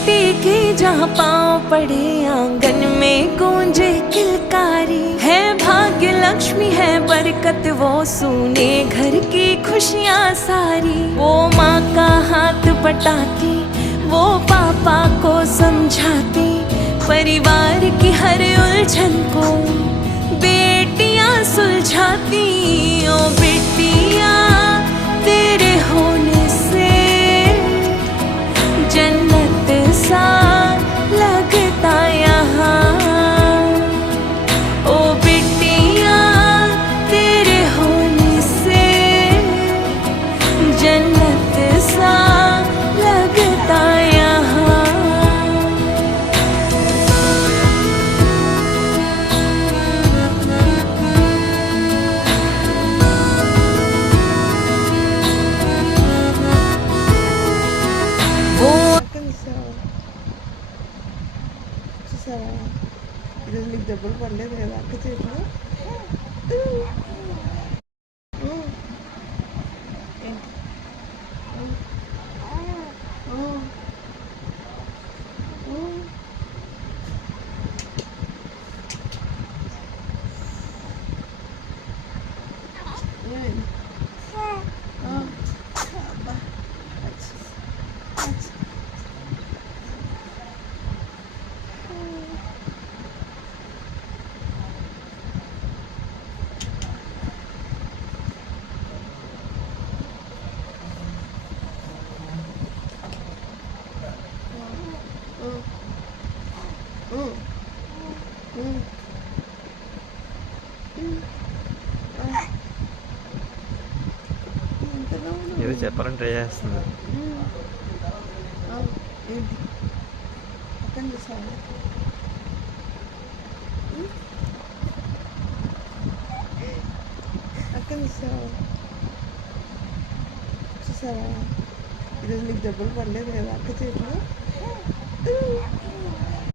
बेटी के जहाँ पाँव पड़े आंगन में गूंजे किलकारी है। भाग्य लक्ष्मी है बरकत वो सुने घर की खुशियाँ सारी। वो माँ का हाथ बटाती वो पापा को समझाती, परिवार की हर उलझन को बेटियाँ सुलझाती। ओ बेटियाँ तेरे होने से जन्नत सा लगता यहाँ। ओ बेटियाँ तेरे होने से जन्नत सा लगता यहाँ। చూసావా ఈరోజు నీకు దెబ్బలు పడలేదు కదా అక్క చేతిలో? ఏదో చెప్పాలని ట్రై చేస్తుంది. ఏంటి పక్కన చూసావా? అక్కడ చూసావా? చూసావా ఈరోజు నీకు దెబ్బలు పడలేదు కదా అక్క చేతిలో?